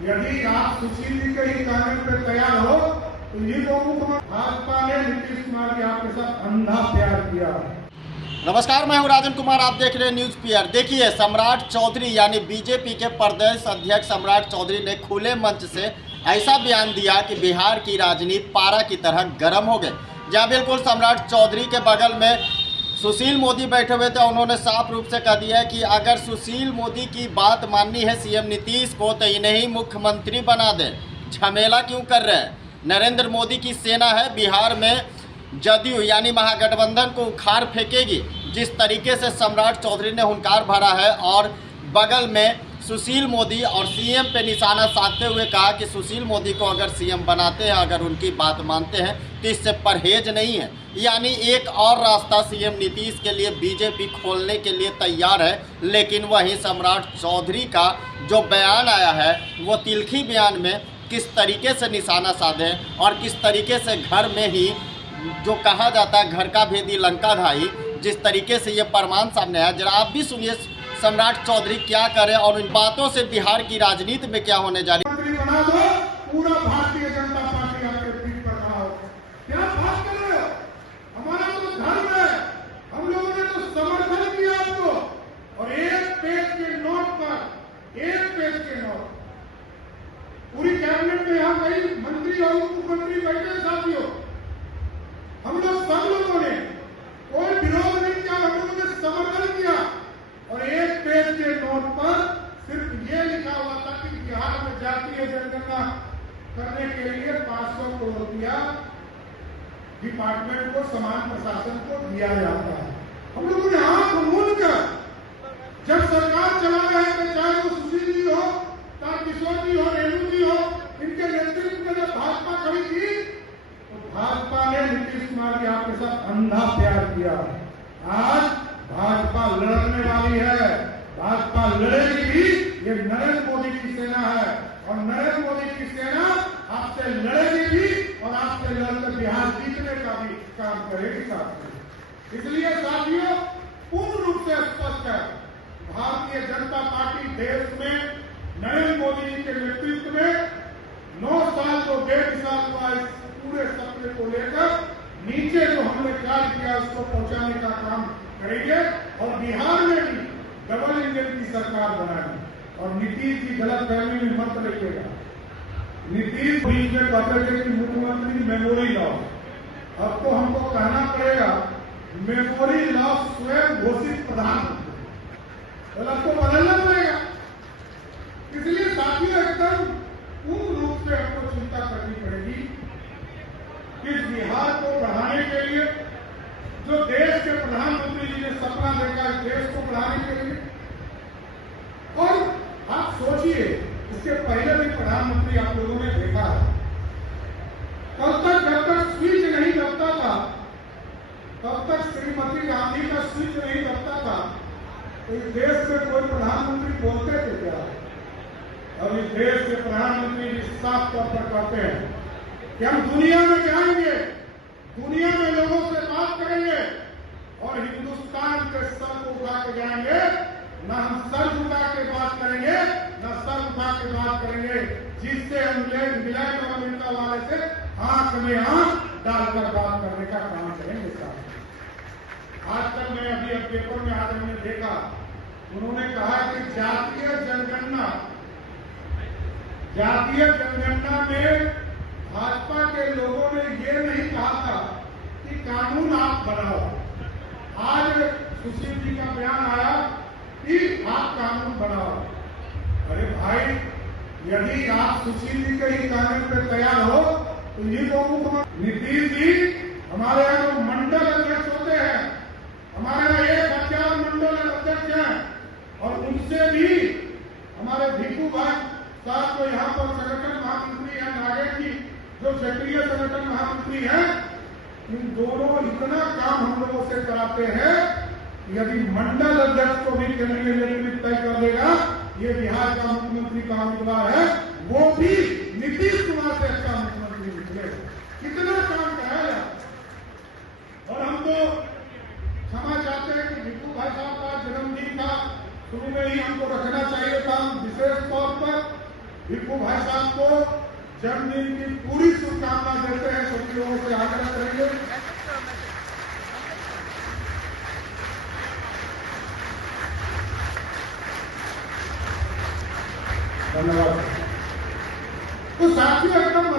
यदि आप सुशील जी के ही कहने पे तैयार हो तो ये लोग मुख्यमंत्री भाजपा ने नीतीश कुमार जी आपके साथ अंधा प्यार किया। नमस्कार, मैं हूं राजन कुमार, आप देख रहे हैं न्यूज़ पीआर। देखिए, सम्राट चौधरी यानी बीजेपी के प्रदेश अध्यक्ष सम्राट चौधरी ने खुले मंच से ऐसा बयान दिया कि बिहार की राजनीति पारा की तरह गर्म हो गई। जहां बिल्कुल सम्राट चौधरी के बगल में सुशील मोदी बैठे हुए थे, उन्होंने साफ रूप से कह दिया है कि अगर सुशील मोदी की बात माननी है सीएम नीतीश को तो इन्हें ही मुख्यमंत्री बना दे। झमेला क्यों कर रहे हैं? नरेंद्र मोदी की सेना है, बिहार में जदयू यानी महागठबंधन को उखाड़ फेंकेगी। जिस तरीके से सम्राट चौधरी ने हुंकार भरा है और बगल में सुशील मोदी और सीएम पे निशाना साधते हुए कहा कि सुशील मोदी को अगर सीएम बनाते हैं, अगर उनकी बात मानते हैं तो इससे परहेज नहीं है। यानी एक और रास्ता सीएम नीतीश के लिए बीजेपी खोलने के लिए तैयार है। लेकिन वहीं सम्राट चौधरी का जो बयान आया है वो तिलखी बयान में किस तरीके से निशाना साधे और किस तरीके से घर में ही जो कहा जाता है घर का भेदी लंका ढाई, जिस तरीके से ये प्रमाण सामने है। जरा आप भी सुनिए सम्राट चौधरी क्या करें और इन बातों से बिहार की राजनीति में क्या होने जा रही है। बना दो, पूरा भारतीय जनता पार्टी आपके पीठ पर खड़ा हो। क्या बात कर रहे हो? हमारा तो धर्म है, हम लोगों ने तो समर्थन किया आपको। और एक पेज के नोट पर, एक पेज के नोट, पूरी कैबिनेट में यहाँ कई मंत्री और उप मुख्यमंत्री बैठे साथियों, हम लोग सब लोगों ने कोई विरोध नहीं किया, हम लोगों ने समर्थन किया। और एक पेज के नोट पर सिर्फ ये लिखा हुआ था कि बिहार में जातीय जनगणना करने के लिए 500 करोड़ रुपया डिपार्टमेंट को, समान प्रशासन को दिया जाता है। हम लोगों ने आंख मूंद कर जब सरकार चला रहे थे, चाहे वो सुशील जी हो, तारकिशोर जी हो, रेणु जी हो, इनके नेतृत्व में जब भाजपा खड़ी थी तो भाजपा ने नीतीश कुमार जी आपके साथ अंधा प्यार किया। आज भाजपा लड़ने वाली है, भाजपा लड़ेगी भी। ये नरेंद्र मोदी की सेना है और नरेंद्र मोदी की सेना आपसे लड़ेगी भी और आपसे लड़कर बिहार जीतने का भी काम करेगी साथियों। इसलिए साथियों, पूर्ण रूप से स्पष्ट है, भारतीय जनता पार्टी देश में नरेंद्र मोदी जी के नेतृत्व में 9 साल को 1.5 साल हुआ इस पूरे सपने को लेकर नीचे जो हमने कार्य किया उसको पहुंचाने का काम करेंगे। और बिहार में भी डबल इंजन की सरकार बनाएंगे। और नीतीश की गलत फहमी में मत रखिएगा। नीतीश बीच में कहते थे कि मुख्यमंत्री मेमोरी लॉ, अब तो हमको कहना पड़ेगा मेमोरी लॉ स्वयं घोषित प्रधानमंत्री, आपको बदलना पड़ेगा। इसलिए साथियों, एकदम पूर्ण रूप से हमको चिंता करनी पड़ेगी इस बिहार को बढ़ाने के लिए, जो देश के प्रधानमंत्री जी ने सपना देखा इस देश को बढ़ाने के लिए। और आप सोचिए, इसके पहले भी प्रधानमंत्री आप लोगों ने देखा है, कल तक जब तक स्पीच नहीं लगता था, तब तक श्रीमती गांधी का स्पीच नहीं लगता था, तो इस देश में कोई प्रधानमंत्री बोलते थे क्या? अब इस देश के प्रधानमंत्री साफ तौर पर कहते हैं कि हम दुनिया में जाएंगे, दुनिया में लोगों से बात करेंगे और हिंदुस्तान के सर को उठा के जाएंगे। न हम सर उठा के बात करेंगे, न सर उठा के बात करेंगे, जिससे हम मिलान और अमेरिका वाले से आंख में आंख डालकर बात करने का काम करेंगे साहब। आज तक मैं अभी पेपर में आज हमने देखा, उन्होंने कहा कि जातीय जनगणना में भाजपा के लोगों ने ये नहीं कहा था कि कानून आप बनाओ। आज सुशील जी का बयान आया कि आप कानून बनाओ। अरे भाई, यदि आप सुशील जी के ही कानून पे तैयार हो तो ये लोगों को नीतीश जी, हमारे यहाँ जो मंडल अध्यक्ष होते हैं, हमारे यहाँ 1000 मंडल अध्यक्ष हैं और उनसे भी हमारे भिक्खू भाई साहब को यहाँ पर संगठन महामंत्री हैं, नागेश जी जो क्षेत्रीय संगठन महामंत्री हैं, इन दोनों इतना काम हम लोगों से कराते हैं। यदि मंडल अध्यक्ष को भी केंद्रीय नेतृत्व तय कर देगा, ये बिहार का मुख्यमंत्री का उम्मीदवार है, वो भी नीतीश कुमार से अच्छा मुख्यमंत्री निकलेगा। कितना काम कराया। और हम तो क्षमा चाहते हैं कि भिक्खू भाई साहब का जन्मदिन था, शुरू में ही हमको रखना चाहिए था विशेष तौर पर, भिक्खू भाई साहब को जन्मदिन की पूरी शुभकामना देते हैं। सभी लोगों से आग्रह करेंगे। धन्यवाद। तो साथियों एकदम